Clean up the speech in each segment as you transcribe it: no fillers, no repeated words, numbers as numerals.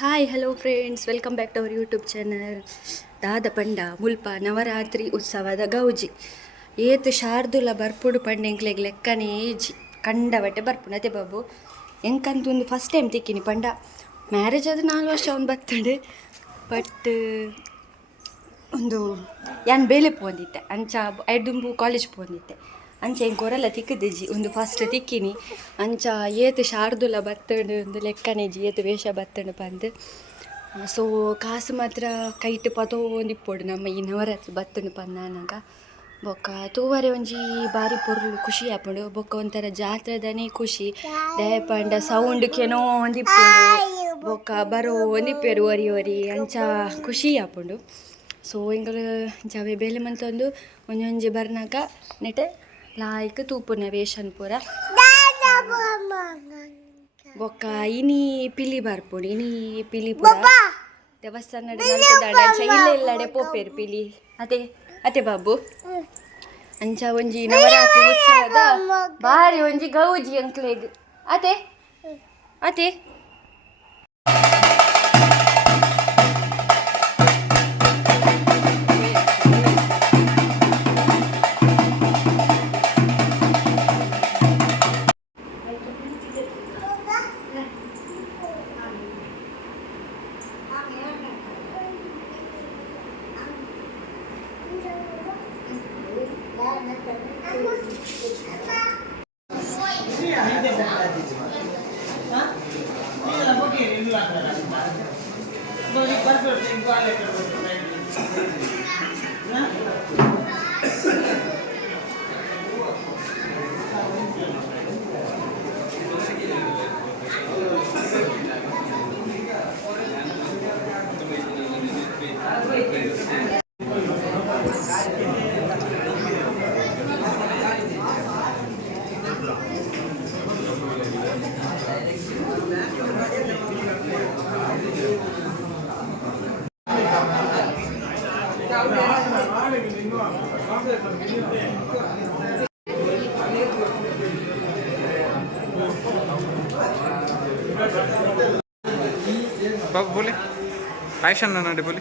Hi hello friends, welcome back to our YouTube channel. ದಾದ ಪಂಡ ಮುಲ್ಪ ನವರಾತ್ರಿ ಉತ್ಸವದ ಗೌಜಿ ಏತ್ ಶಾರ್ದುಲ ಬರ್ಪುಡು ಪಂಡೆಂಕ್ಲೆಗ್ ಲೆಕ್ಕನೇ ಏಜಿ ಕಂಡವಟ್ಟೆ ಬರ್ಪುಡು ಅದೇ ಬಾಬು ಎಂಕಂತ ಒಂದು ಫಸ್ಟ್ ಟೈಮ್ ತಿಕ್ಕಿನಿ ಪಂಡ. ಮ್ಯಾರೇಜ್ ಆದ 4 ವರ್ಷ ಒಂದು ಬರ್ತಡೆ. ಬಟ್ ಒಂದು ಯಾನ್ ಬೇಲೆ ಪೋಂದಿತ್ತೆ ಅಂಚ ಎಡ್ದುಂಬು ಕಾಲೇಜ್ ಪೋಂದಿತ್ತೆ ಅಂಚ ಹೆಂಗೆ ಕೊರಲ್ಲ ತಿಕ್ಕದಿಜ್ಜಿ ಒಂದು ಫಸ್ಟ್ ತಿಕ್ಕಿನಿ ಅಂಚ ಏತು ಶಾರ್ದುಲ ಬತ್ತಂಡು ಒಂದು ಲೆಕ್ಕನೇಜಿ ಏತು ವೇಷ ಬತ್ತಂಡು ಬಂದು. ಸೊ ಕಾಸು ಮಾತ್ರ ಕೈಟ್ ಪತೋಂದಿಪ್ಪೋಡು ನಮ್ಮ ಈ ನವರಾತ್ರಿ ಬತ್ತಂಡು ಪಂದಾನಾಗ. ಬೊಕ್ಕ ತೂವರೆ ಒಂಜಿ ಬಾರಿ ಪೊರ್ಲು ಖುಷಿ ಆಪುಂಡು. ಬೊಕ್ಕ ಒಂಥರ ಜಾತ್ರೆದನೇ ಖುಷಿ ದಯಪಂಡ ಸೌಂಡ್ ಕೆನೋ ಒಂದಿಪ್ಪುಂಡು. ಬೊಕ್ಕ ಬರೋ ಒಂದಿಪ್ಪೇರು ಒರಿ ಒರಿ ಅಂಚ ಖುಷಿ ಆಪುಂಡು. ಸೊ ಹಿಂಗೆ ಜಾವೆ ಬೇಲೆ ಮಂತೊಂದು ಒಂಜೊಂಜಿ ಬರ್ನಾಗ ನೆಟೆ ಲಾಯ್ಕ್ ತೂಪುನ ವೇಷನ್ ಪೂರ. ಬೊಕ್ಕ ಇನಿ ಪಿಲಿ ಬರ್ಪುಂಡು. ಇನಿ ಪಿಲಿ ಪೂರ ದೇವಸ್ಥಾನದ ಇಲ್ಲಡೆ ಪೋಪೇರು ಪಿಲಿ ಅದೇ ಅದೇ ಬಾಬು ಅಂಚ ಒಂಜಿ ನವರಾತ್ರಿ ಉತ್ಸವದ ಬಾರಿ ಒಂಜಿ ಗೌಜಿ ಅಂಕ್ಲೆಗ್ ಅದೇ ಅದೇ बाबू बोले आयशा नाना बोले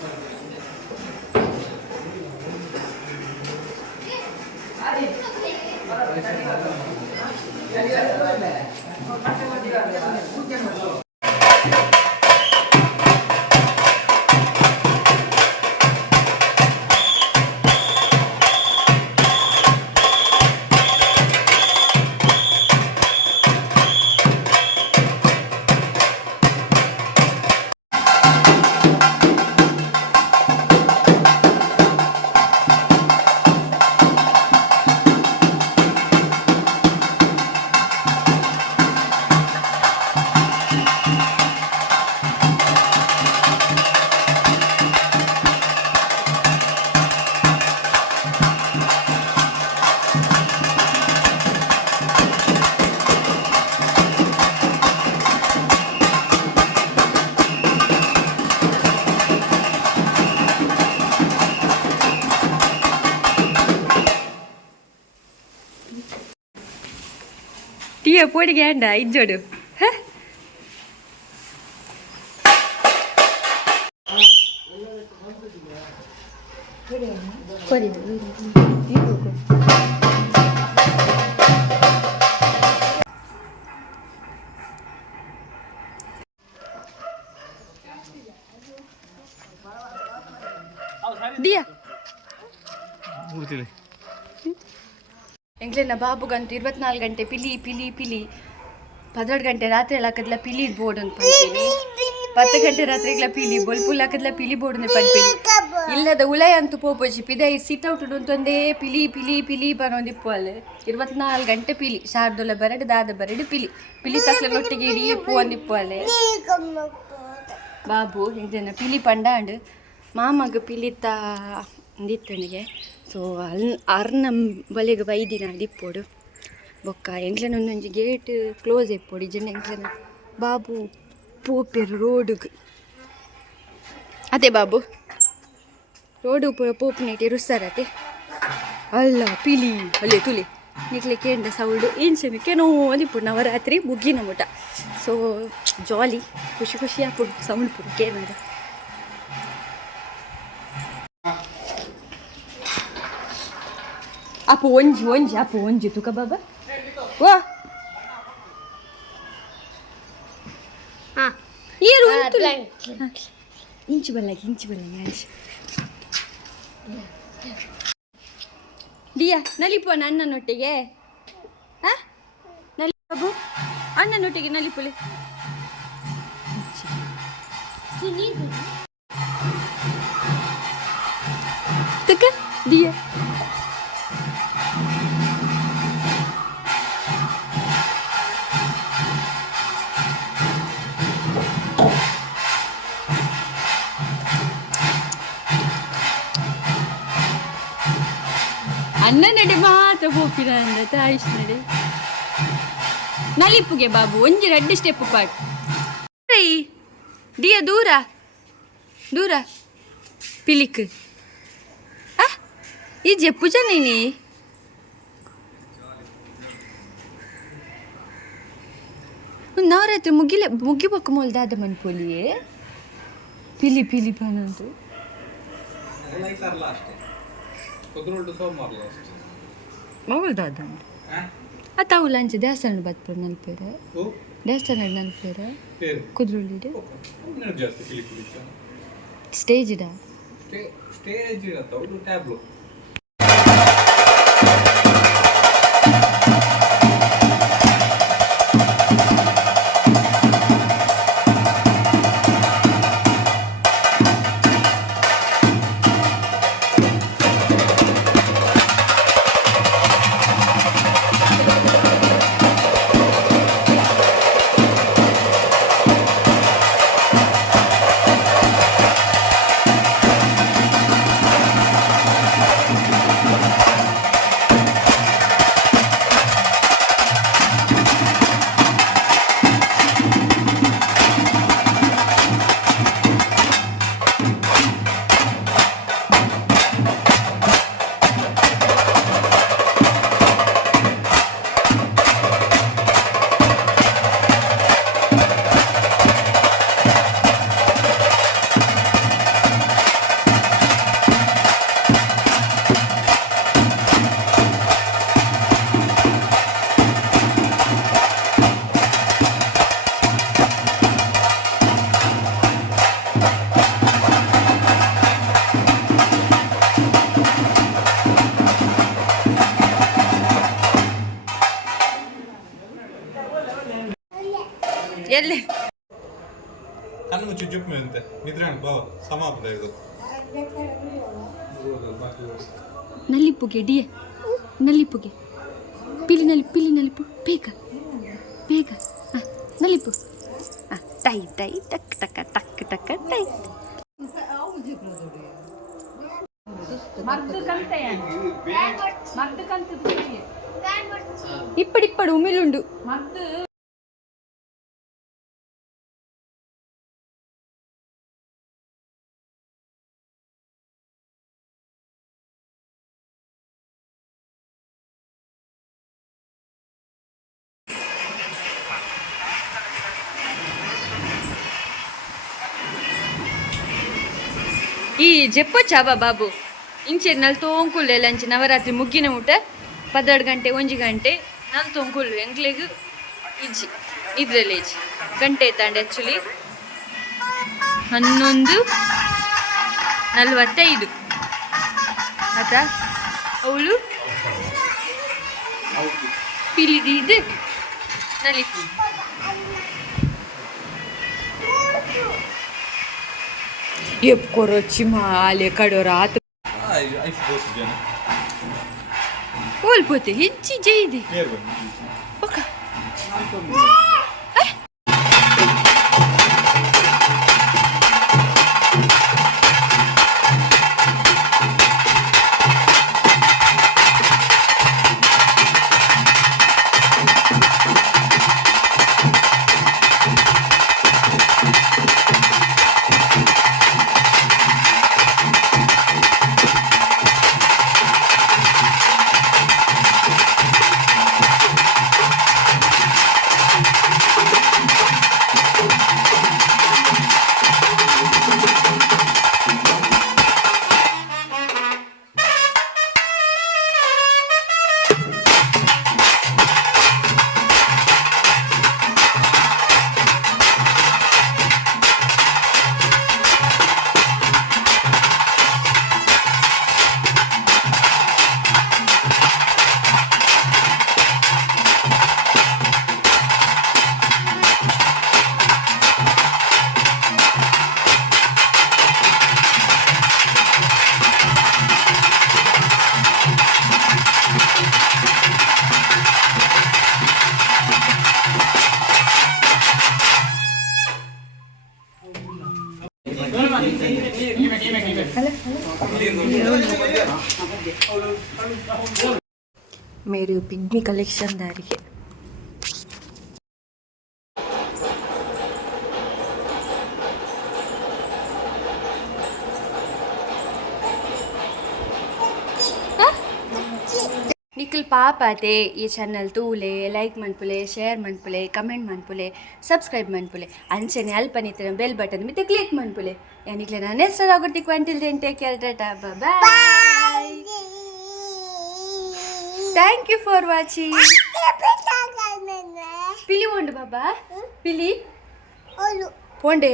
ಟಿಯ ಪೋಡಿಗೆ ಅಂಡ ಇಜ್ಜೋಡು ದಿಯಾ ಎಂಗ್ಲೇನ ಬಾಬುಗಂತೂ 24 ಗಂಟೆ ಪಿಲಿ ಪಿಲಿ ಪಿಲಿ 12 ಗಂಟೆ ರಾತ್ರಿ ಎಲ್ಲ ಹಾಕದ್ಲ ಪಿಲಿ ಬೋರ್ಡ್ ಅಂತ ಪಂತೀನಿ 10 ಗಂಟೆ ರಾತ್ರಿ ಎಲ್ಲ ಪಿಲಿ ಬೊಲ್ಪುಲ್ ಹಾಕದ್ಲ ಪಿಲಿ ಬೋರ್ಡ್ ಪಂತೀನಿ ಇಲ್ಲದ ಉಳಯ ಅಂತೂ ಪೋಪೋಜಿ ಪಿದೈ ಸಿಟ್ ಔಟ್ ಒಂದೊಂದೇ ಪಿಲಿ ಪಿಲಿ ಪಿಲಿ ಬರೋದಿಪ್ಪು ಅಲ್ಲಿ 24 ಗಂಟೆ ಪಿಲಿ ಶಾರ್ದೊಲ ಬರಡು ದಾದ ಬರಡು ಪಿಲಿ ಪಿಲಿ ತಕ್ಲ ಒಟ್ಟಿಗೆ ಇಡೀ ಪೂ ಒಂದಿಪ್ಪು ಅಲ್ಲೇ ಬಾಬು ಎಂಗ್ಲೇನ ಪಿಲಿ ಪಂಡಾಂಡ್ ಮಾಮಗ ಪಿಲಿತ ಅಂದಿತ್ತನಿಗೆ. ಸೊ ಅರ್ನ ಬಲೆಗೆ ಬೈದಿನ ಅಡಿಪ್ಪೋಡು ಬೊಕ್ಕ ಎಂಗ್ಲನ ಒಂದೊಂಜಿ ಗೇಟ್ ಕ್ಲೋಸ್ ಇಪ್ಪೋಡು ಜನ ಎಂಗ್ಲನ ಬಾಬು ಪೋಪೆರು ರೋಡುಗ್ ಅದೇ ಬಾಬು ರೋಡು ಪೂರ ಪೋಪುನೇಟಿ ರುಸ್ತಾರತೆ ಅಲ್ಲ ಪಿಲಿ ಅಲ್ಲೇ ತುಲಿ ನಿಕ್ಲಿಕ್ಕೆ ಎಂಡ ಸೌಡು ಏನು ಸಮಯಕ್ಕೆ ನೋದಿಪ್ಪು ನವರಾತ್ರಿ ಮುಗ್ಗಿನ ಮುಟ ಸೊ ಜಾಲಿ ಖುಷಿ ಖುಷಿ ಹಾಪುಡು ಸೌಂಡ್ ಪುಡು ಕೇಳಿದ ಅಪ್ಪು ಒಂಜಿ ಒಂಜಿ ಅಪ್ಪು ಒಂಜಿ ತುಕ ಬಾಬಾ ವಾ ಏರು ಉಂಟು ಇಂಚು ಬಲ್ಲ ದಿಯಾ ನಲಿಪೋನ ಅಣ್ಣನೊಟ್ಟಿಗೆ ಹಾಂ ನಲಿ ಬಾಬು ಅಣ್ಣನೊಟ್ಟಿಗೆ ನಲಿಪುಲಿ ತುಕ ದಿಯಾ ಅನ್ನ ನಡೆ ಮಾತ್ರ ಹೋಪಿನ ಅಂದ ತಾಯಿಸ್ ನಡೆ ನಲಿಪ್ಪುಗೆ ಬಾಬು ಒಂಜಿ 2 ಸ್ಟೆಪ್ ಪಾಟ್ ದಿಯ ದೂರ ದೂರ ಪಿಲಿಕ್ ಈ ಜಪ್ಪು ನೀನಿ ನವರಾತ್ರಿ ಮುಗ್ಗಿ ಪಕ್ಕ ಮೊಲ್ದಾದ ಮನ್ಪೋಲಿಯೇ ಪಿಲಿ ಪಿಲಿ ಪನಂತು ಮಗಳ್ದಾದ ಅತ್ತಾವು ಲಂಚ್ ದೇವಸ್ಥಾನ ಬತ್ಪುರ ನಲ್ಪೇರ ದೇವಸ್ಥಾನ ನಲ್ಪೇರ ಕುದ್ರುಳ್ಳಿಡೆ ಸ್ಟೇಜ್ ಇಡ ಎಲ್ಲಿ ಕಣ್ಣು ಮುಚ್ಚಿ ಜುಪ್ ಮೇಂತೆ ನಿದ್ರೆ ಬಾವ ಸಮಾಪ್ತ ಇದು ನಲ್ಲಿಪ್ಪುಗೆ ಡಿಯ ನಲ್ಲಿಪ್ಪುಗೆ ಪಿಲಿ ನಲಿಪು ಬೇಗ ಬೇಗ ಹಾಂ ನಲಿಪು ಹಾಂ ಟೈ ಟೈ ಟಕ್ ಟಕ ಟಕ್ ಟಕ ಟೈ ಇಪ್ಪಡಿಪ್ಪಡು ಉಮಿಲುಂಡು ಈ ಜೆಪ್ಪು ಚಾವ ಬಾಬು ಇಂಚೆ ನಲ್ ತೋಂಕುಲ್ಲೆ ಲಂಚ್ ನವರಾತ್ರಿ ಮುಗ್ಗಿನ ಊಟ 12 ಗಂಟೆ 1 ಗಂಟೆ ನಲ್ ತೋಂಕುಲ್ಲು ಎಂಕ್ಲೆಗ್ ಇಜ್ಜಿ ಇದ್ರಲ್ಲಿ ಇಜ್ಜಿ ಗಂಟೆ ತಾಂಡೆ ಆ್ಯಕ್ಚುಲಿ 11:45 ಆಯ್ತಾ ಅವಳು ಪಿಲಿದಿದ್ದು ನಲಿಪು ಎಕ್ಕೊರೊಚ್ಚಿ ಮಾಲೆ ಕಡೋರಾತ ಓಲ್ಪೋತೆ ಹೆಚ್ಚಿ ಜೈದೆ ಓಕ मेरे पिग्मी कलेक्शन दारिगे निखिल पाप आते ये चैनल तूले लाइक मनपुले शेयर मनपुले कमेंट मनपुले सब्सक्राइब मनपुले अंचने अल्पनित्र बेल बटन मिते क्लिक मनपुले यानी क्ले ना नेक्स्ट आगोटी क्वांटिल then take care tata bye thank you for watching पिली वोंड बाबा पिली पोंडे